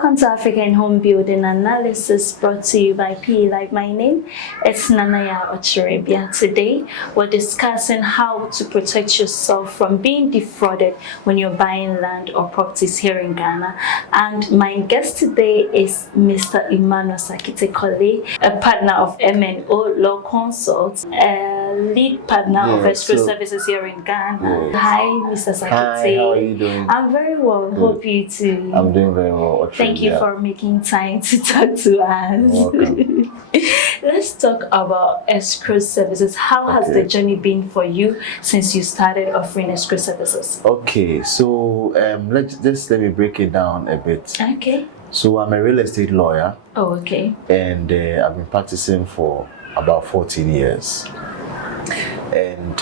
Welcome to African Home Building Analysis, brought to you by P. Like my name, it's Nanaya Ochirebia. Today, we're discussing how to protect yourself from being defrauded when you're buying land or properties here in Ghana. And my guest today is Mr. Emmanuel Sakite-Kole, a partner of MNO Law Consult, lead partner of Escrow Services here in Ghana. Hi, Mr. Sakite. Hi, how are you doing? I'm very well. Hope you too. I'm doing very well. Thank you for making time to talk to us. Welcome. Let's talk about Escrow Services. How has the journey been for you since you started offering Escrow Services? Okay, so let me break it down a bit. Okay. So I'm a real estate lawyer. Oh, okay. And I've been practicing for about 14 years. And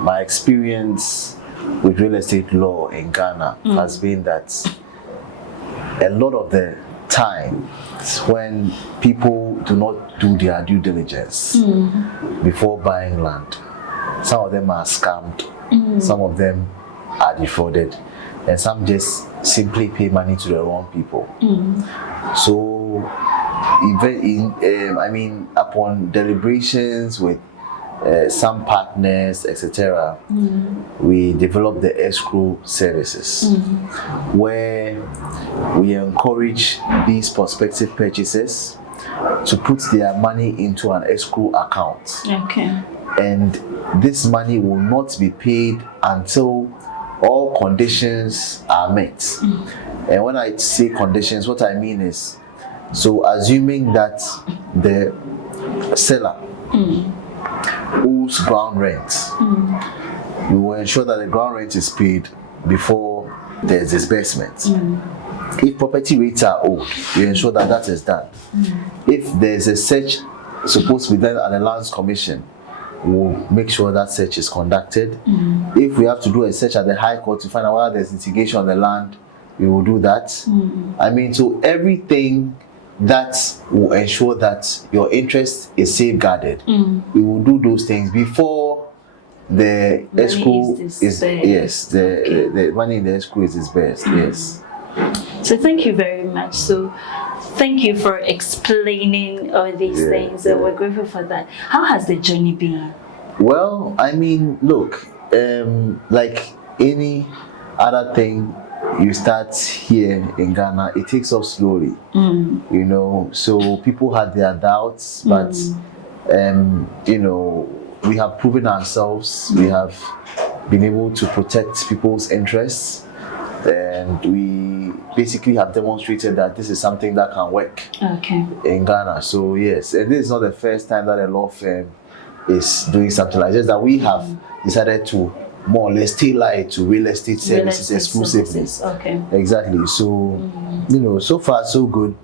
my experience with real estate law in Ghana has been that a lot of the time when people do not do their due diligence before buying land, some of them are scammed, some of them are defrauded, and some just simply pay money to the wrong people. So, upon deliberations with some partners, etc., we developed the escrow services, where we encourage these prospective purchasers to put their money into an escrow account. Okay. And this money will not be paid until all conditions are met. And when I say conditions, what I mean is, so assuming that the seller owes ground rent, we will ensure that the ground rent is paid before there's disbursement. If property rates are owed, we ensure that that is done. If there's a search supposed to be done at the Lands Commission, we'll make sure that search is conducted. If we have to do a search at the High Court to find out whether there's litigation on the land, we will do that. So everything that will ensure that your interest is safeguarded, we will do those things before the escrow the money in the escrow is disbursed. Yes. So thank you very much. So thank you for explaining all these things. We're grateful for that. How has the journey been? Well, look, like any other thing, you start here in Ghana, it takes off slowly, so people had their doubts, but we have proven ourselves. We have been able to protect people's interests, and we basically have demonstrated that this is something that can work in Ghana. So yes, and this is not the first time that a law firm is doing something like this, that we have decided to more or less tailor it to real estate services exclusively. Okay. Exactly. So, so far so good.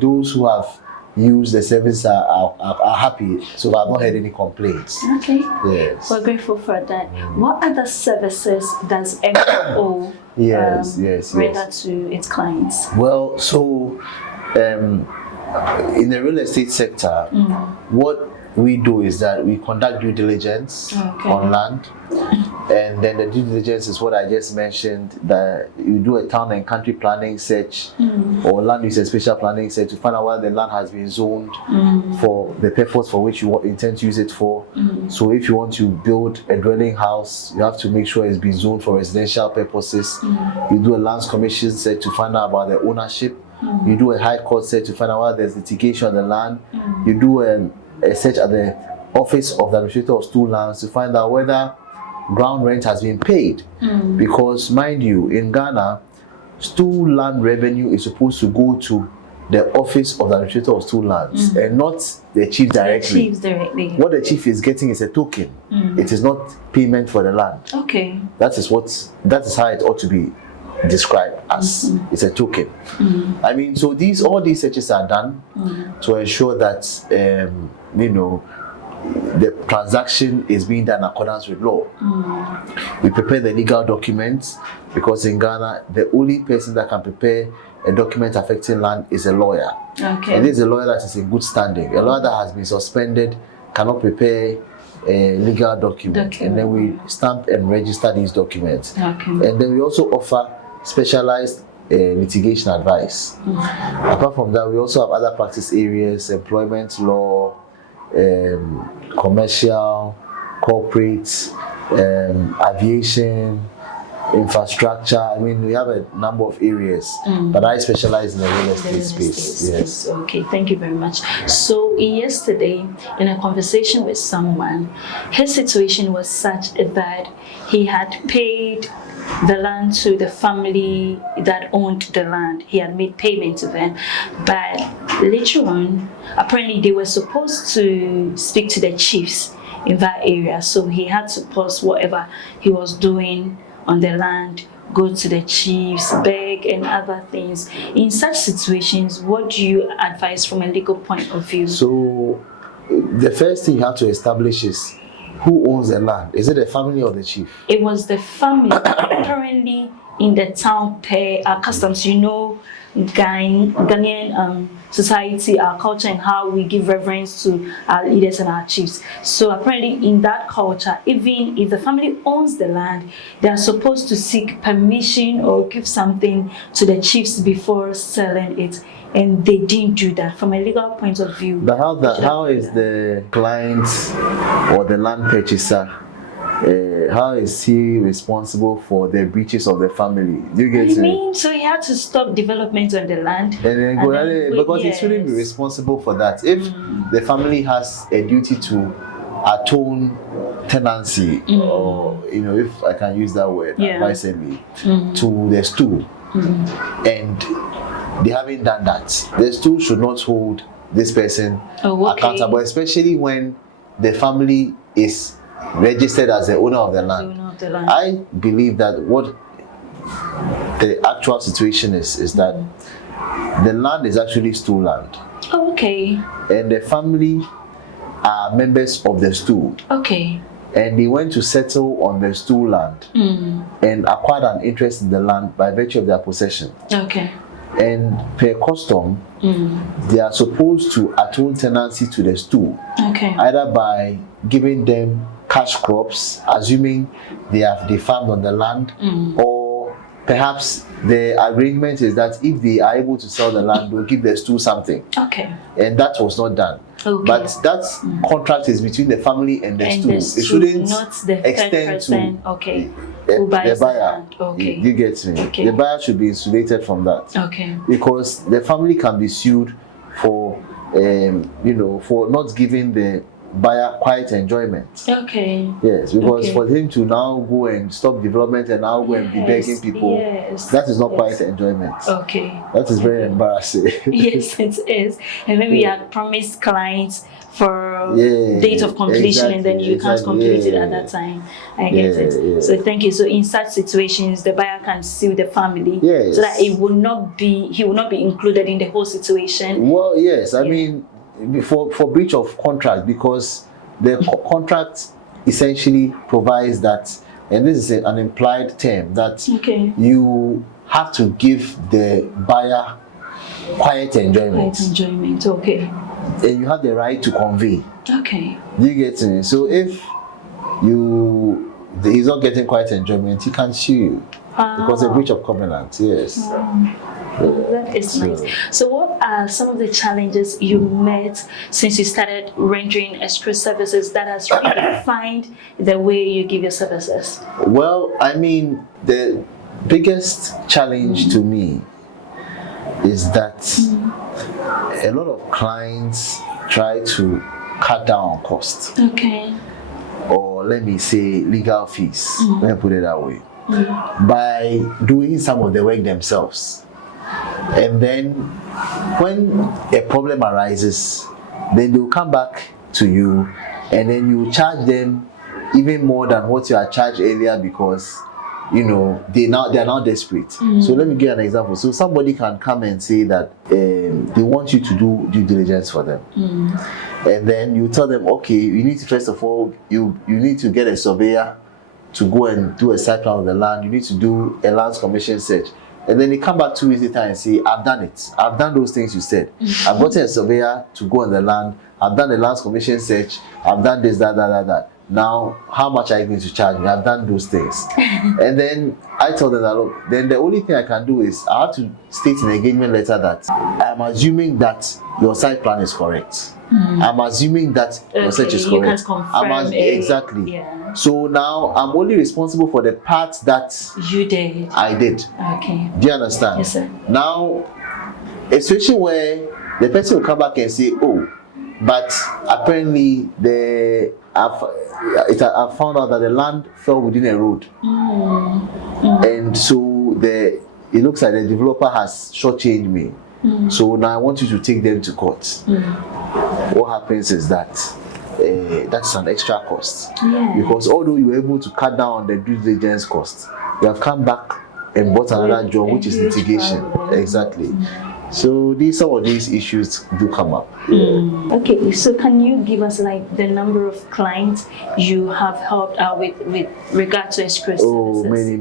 Those who have used the service are happy. So I've not heard any complaints. Okay. Yes. We're grateful for that. What other services does MNO render to its clients? Well, so in the real estate sector, what we do is that we conduct due diligence on land, and then the due diligence is what I just mentioned, that you do a town and country planning search or land use and spatial planning search to find out whether the land has been zoned for the purpose for which you intend to use it for. So if you want to build a dwelling house, you have to make sure it's been zoned for residential purposes. You do a Lands Commission search to find out about the ownership. You do a High Court search to find out whether there's litigation on the land. You do a search at the office of the administrator of stool lands to find out whether ground rent has been paid. Because mind you, in Ghana, stool land revenue is supposed to go to the office of the administrator of stool lands and not the chief directly. What the chief is getting is a token. It is not payment for the land. Okay. That is how it ought to be described as. It's a token. So all these searches are done to ensure that the transaction is being done in accordance with law. We prepare the legal documents, because in Ghana, the only person that can prepare a document affecting land is a lawyer. Okay. And this is a lawyer that is in good standing. A lawyer that has been suspended cannot prepare a legal document. And then we stamp and register these documents. Okay. And then we also offer specialized litigation advice. Apart from that, we also have other practice areas: employment law, commercial, corporate, aviation, infrastructure. I mean, we have a number of areas, but I specialize in the real estate space. Yes. Okay, thank you very much. So yesterday, in a conversation with someone, his situation was such that he had paid the land to the family that owned the land. He had made payment to them, but later on, apparently they were supposed to speak to the chiefs in that area, so he had to pause whatever he was doing on the land, go to the chiefs, beg and other things. In such situations, what do you advise from a legal point of view? So the first thing you have to establish is who owns the land. Is it the family or the chief? It was the family. Apparently in the town per our customs, you know, Ghanaian society, our culture, and how we give reverence to our leaders and our chiefs. So apparently in that culture, even if the family owns the land, they are supposed to seek permission or give something to the chiefs before selling it. And they didn't do that from a legal point of view. But how is the client or the land purchaser, how is he responsible for the breaches of the family? Do you get me? So he had to stop development on the land. And then because he shouldn't be responsible for that. If the family has a duty to atone tenancy, or if I can use that word advisedly, to the stool, and they haven't done that, the stool should not hold this person accountable, especially when the family is registered as the owner of the land. I believe that what the actual situation is that the land is actually stool land. Oh, okay. And the family are members of the stool. Okay. And they went to settle on the stool land and acquired an interest in the land by virtue of their possession. Okay. And per custom, they are supposed to atone tenancy to the stool, either by giving them cash crops, assuming they have farmed on the land, or perhaps the arrangement is that if they are able to sell the land, they'll give the stool something. Okay. And that was not done. Okay. But that contract is between the family and the stool. It shouldn't not the extend to the buyer. Okay. You get me? Okay. The buyer should be insulated from that. Okay. Because the family can be sued for for not giving the buyer quiet enjoyment. Okay. Yes, because for him to now go and stop development and now go and be begging people, that is not quiet enjoyment. Okay. That is very embarrassing. Yes, it is. And maybe you had promised clients for date of completion, and then you can't complete it at that time. I get it. So thank you. So in such situations, the buyer can sue the family so that he will not be included in the whole situation. Well, yes. I mean, for breach of contract, because the contract essentially provides that, and this is an implied term, that you have to give the buyer quiet enjoyment. Quiet enjoyment, okay. And you have the right to convey. Okay. Do you get me? So if he's not getting quiet enjoyment, he can sue you because a breach of covenant. Yes. That is nice. So what are some of the challenges you met since you started rendering escrow services that has really defined the way you give your services? Well, I mean, the biggest challenge to me is that a lot of clients try to cut down on cost. Okay. Or let me say legal fees. Let me put it that way. By doing some of the work themselves. And then when a problem arises, then they'll come back to you and then you charge them even more than what you had charged earlier, because they are now desperate. So let me give an example. So somebody can come and say that they want you to do due diligence for them. And then you tell them, okay, you need to, first of all, you need to get a surveyor to go and do a site plan of the land. You need to do a lands commission search. And then they come back 2 weeks later and say, I've done it. I've done those things you said. I've gotten a surveyor to go on the land. I've done the lands commission search. I've done this, that. Now, how much are you going to charge me? I've done those things. And then I told them that, look, then the only thing I can do is I have to state in the engagement letter that I'm assuming that your site plan is correct. I'm assuming that your search is correct. You can confirm exactly. Yeah. So now I'm only responsible for the part that you did. I did. Okay. Do you understand? Yes, sir. Now, a situation where the person will come back and say, oh, but apparently I found out that the land fell within a road, and so it looks like the developer has shortchanged me. So now I want you to take them to court. What happens is that that's an extra cost, because although you were able to cut down on the due diligence cost, you have come back and bought another job, which is litigation. Exactly. So some of these issues do come up. Okay, so can you give us like the number of clients you have helped out with regard to escrow services? Oh, many.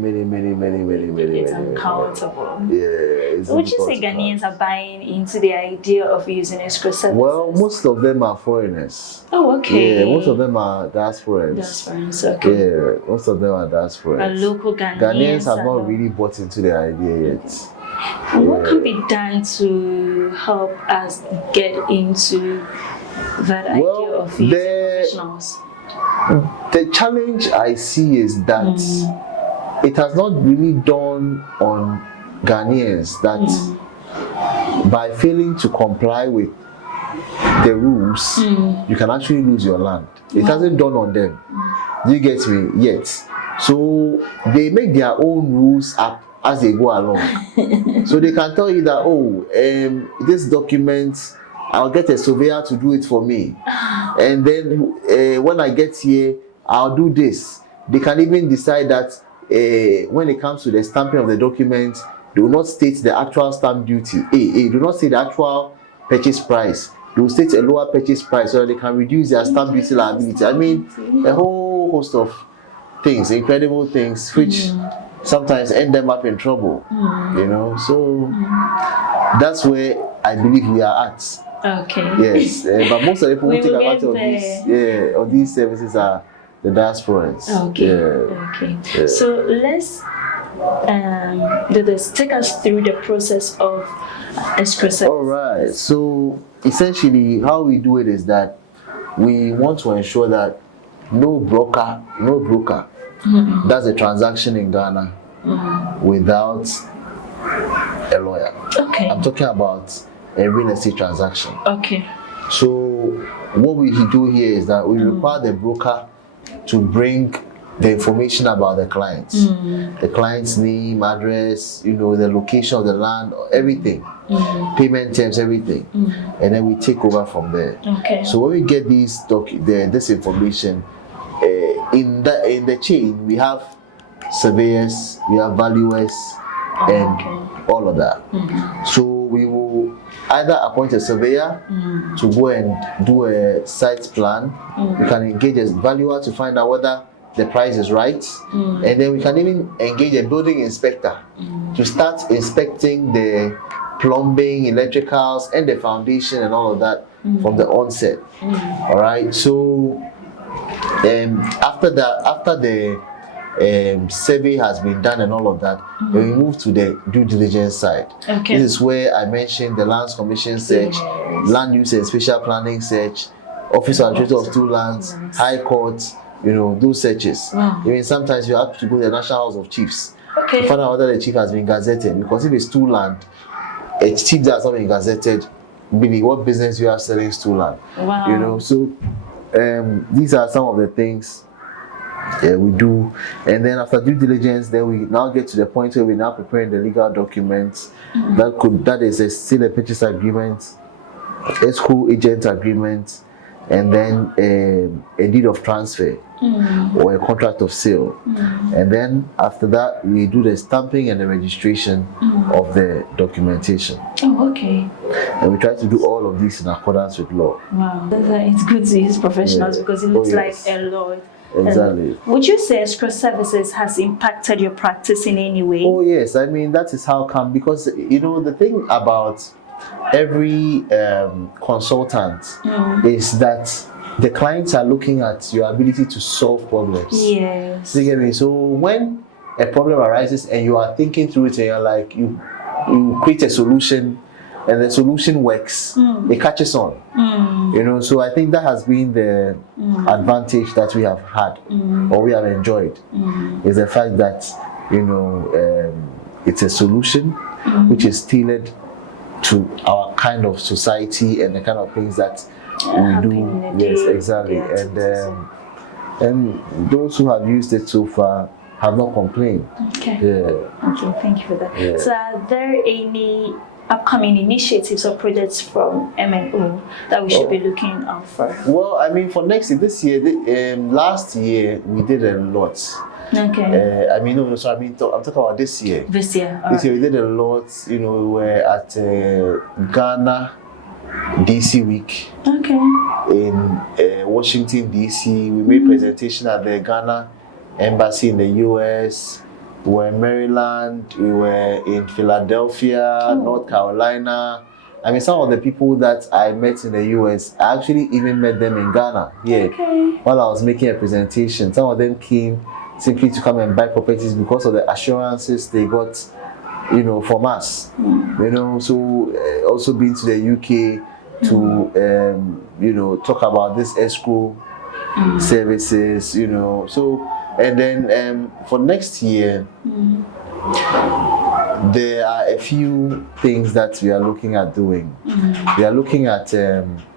It's uncountable. Yeah. Would you say Ghanaians are buying into the idea of using escrow services? Well, most of them are foreigners. Oh, okay. Yeah, most of them are diasporans. Diasporans, okay. Yeah, most of them are diasporans. Local Ghanaians. Ghanaians have not really bought into the idea yet. And what can be done to help us get into that idea of using professionals? The challenge I see is that it has not really dawned on Ghanaians that by failing to comply with the rules, you can actually lose your land. It hasn't dawned on them. Do you get me? Yet. So they make their own rules up as they go along. So they can tell you that, oh, this document, I'll get a surveyor to do it for me. And then when I get here, I'll do this. They can even decide that when it comes to the stamping of the document, they will not state the actual stamp duty. Do not state the actual purchase price. They will state a lower purchase price so that they can reduce their stamp duty liability. I mean, a whole host of things, incredible things, which sometimes end them up in trouble, you know. So that's where I believe we are at. Okay. Yes, but most of the people who take advantage of these services are the diasporans. Okay. Yeah. Okay. Yeah. So let's do this. Take us through the process of escrow service. All right. So essentially, how we do it is that we want to ensure that no broker does a transaction in Ghana without a lawyer. Okay. I'm talking about a real estate transaction. Okay. So what we do here is that we require the broker to bring the information about the client, the client's name, address, the location of the land, everything, payment terms, everything, and then we take over from there. Okay. So when we get this information, in the chain we have surveyors, we have valuers, and all of that. So we will either appoint a surveyor to go and do a site plan. We can engage a valuer to find out whether the price is right, and then we can even engage a building inspector to start inspecting the plumbing, electricals, and the foundation and all of that from the onset. All right. So after the survey has been done and all of that, then we move to the due diligence side. Okay. This is where I mentioned the Lands Commission search, land use and spatial planning search, Office of Administrator of Two Lands, High Court, those searches. Even sometimes you have to go to the National House of Chiefs to find out whether the chief has been gazetted, because if it's two land, a chief that has not been gazetted, really, what business you have selling stool land? Wow. So these are some of the things we do. And then after due diligence, then we now get to the point where we're now preparing the legal documents. That is a sale and purchase agreement, escrow agent agreement, and then a deed of transfer or a contract of sale. And then after that, we do the stamping and the registration of the documentation. Oh, okay. And we try to do all of this in accordance with law. Wow, it's good to use professionals because it looks like a lot. Exactly. Would you say escrow services has impacted your practice in any way? Oh yes, I mean that is how come, because the thing about every consultant is that the clients are looking at your ability to solve problems. Yes. So you get me? So when a problem arises and you are thinking through it and you're like, you create a solution and the solution works, it catches on. You know, so I think that has been the advantage that we have had or we have enjoyed is the fact that, you know, it's a solution which is tailored to our kind of society and the kind of things that we do. Yes, exactly. And those who have used it so far have not complained. Okay. Yeah. Okay, thank you for that. Yeah. So are there any upcoming initiatives or projects from MNO that we should be looking out for? Well, I mean, for next year, this year, last year we did a lot. Okay. I mean, no, so I mean, I'm talking about this year. This year. This year we did a lot. You know, we were at Ghana DC Week. Okay. In Washington DC, we made presentation at the Ghana Embassy in the US. We were in Maryland. We were in Philadelphia, North Carolina. I mean, some of the people that I met in the US, I actually even met them in Ghana. Yeah. Okay. While I was making a presentation, some of them came simply to come and buy properties because of the assurances they got, you know, from us. You know, so also been to the UK to, you know, talk about this escrow services, you know. So, and then for next year, there are a few things that we are looking at doing. We are looking at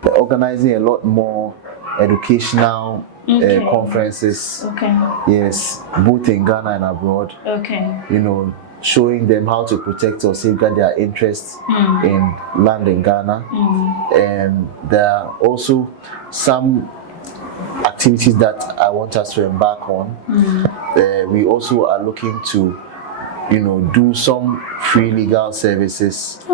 organizing a lot more educational conferences. Okay. Yes, both in Ghana and abroad. Okay. You know, showing them how to protect or safeguard their interests in land in Ghana. And there are also some activities that I want us to embark on. We also are looking to, you know, do some free legal services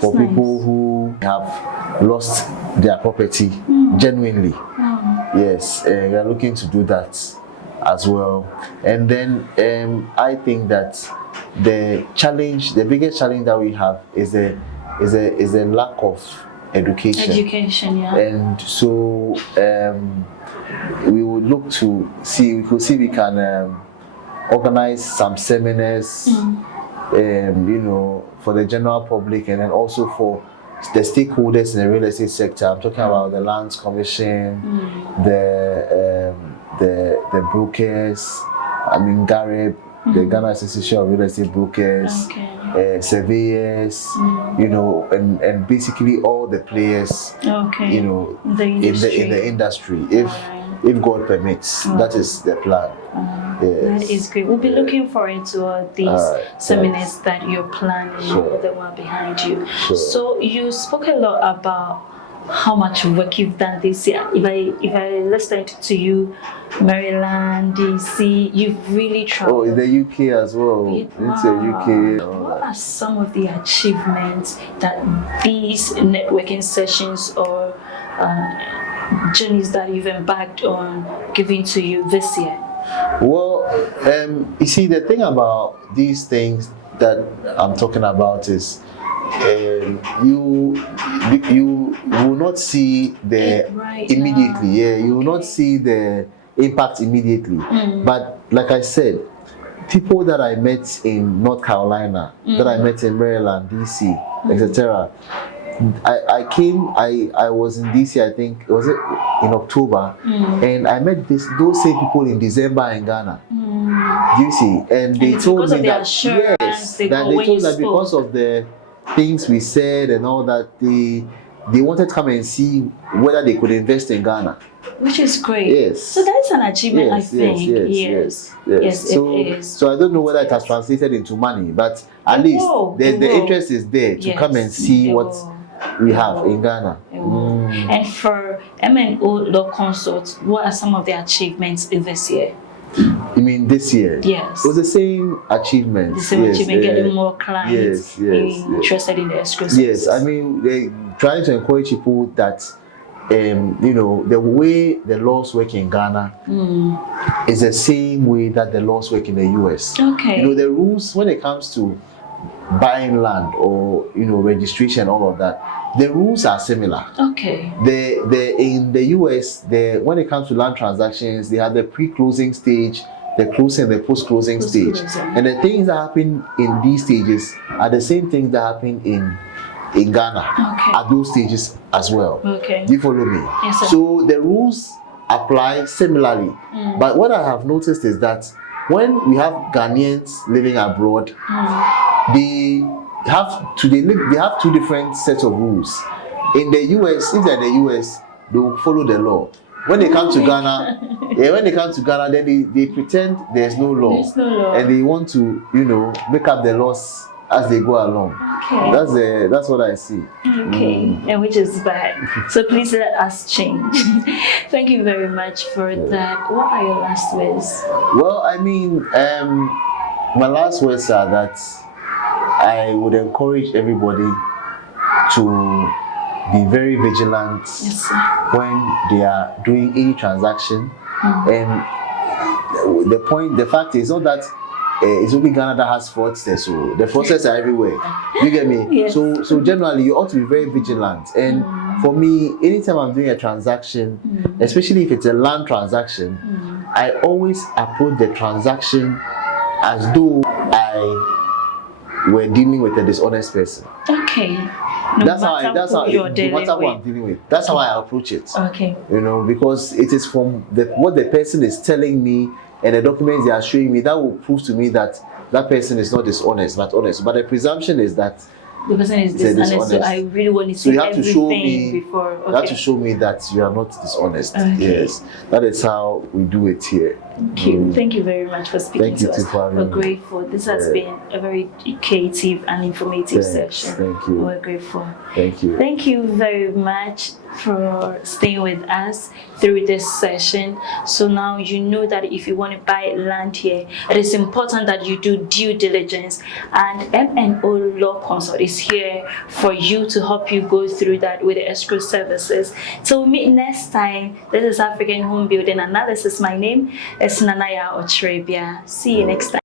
for people who have lost their property genuinely. Yes, we are looking to do that as well. And then I think that the biggest challenge that we have is a lack of education. Yeah. And so we would look to see we can organize some seminars, you know, for the general public and then also for the stakeholders in the real estate sector. I'm talking about the Lands Commission, the brokers, I mean GAREB, the Ghana Association of Real Estate Brokers, surveyors, you know, and basically all the players, you know, in the industry, if God permits. That is the plan. Yes. That is great. We'll be looking forward to all these seminars that you're planning, the one behind you. So you spoke a lot about how much work you've done this year. If I listened to you, Maryland, DC, you've really traveled. Oh, in the UK as well. It's the UK. What are some of the achievements that these networking sessions or journeys that you've embarked on giving to you this year? Well, you see, the thing about these things that I'm talking about is you will not see the immediately. Yeah, you will not see the impact immediately. But like I said, people that I met in North Carolina, that I met in Maryland, DC, etc. I was in DC, I think, was it in October, and I met those same people in December in Ghana. Do you see? And they told me that because of the things we said and all that, they wanted to come and see whether they could invest in Ghana. Which is great. Yes. So that's an achievement, I think. Yes, so, it is. So I don't know whether it has translated into money, but at least the interest is there to come and see what we have in Ghana. And for MNO Law Consult, what are some of the achievements in this year? You mean this year? Yes. It was the same achievement. The same achievement, getting more clients interested in the escrow services. Yes, I mean, they're trying to encourage people that, you know, the way the laws work in Ghana is the same way that the laws work in the US. Okay. You know, the rules when it comes to buying land or registration, all of that, the rules are similar. Okay. In the US, when it comes to land transactions, they have the pre-closing stage, the closing, the post-closing stage, and the things that happen in these stages are the same things that happen in Ghana at those stages as well. Okay. Do you follow me? Yes, sir. So the rules apply similarly. But what I have noticed is that when we have Ghanaians living abroad, they have two different sets of rules. In the US, if they're in the US, they will follow the law. When they come to Ghana, then they pretend there's no law. There's no law. And they want to, make up the laws as they go along. Okay. That's what I see. Okay, and which is bad. So please let us change. Thank you very much for that. What are your last words? Well, I mean, my last words are that I would encourage everybody to be very vigilant when they are doing any transaction. And the fact is not that it's only Ghana that has fraudsters, so the fraudsters are everywhere. You get me? Yes. So generally, you ought to be very vigilant. And for me, anytime I'm doing a transaction, especially if it's a land transaction, I always approach the transaction as though I were dealing with a dishonest person. Okay. That's how I'm dealing with. That's how I approach it. Okay. Because it is from what the person is telling me and the documents they are showing me that will prove to me that that person is not dishonest but honest. But the presumption is that the person is dishonest. So I really want to see everything before. Okay. You have to show me that you are not dishonest. Okay. Yes, that is how we do it here. Thank you. Thank you very much for speaking to us. We're grateful. This has been a very educative and informative session. Thank you. We're grateful. Thank you. Thank you very much for staying with us through this session. So now you know that if you want to buy land here, it is important that you do due diligence, and MNO Law Consult is here for you to help you go through that with the escrow services. Till we meet next time, this is African Home Building Analysis. My name is Nanaya Ochrebia. See you next time.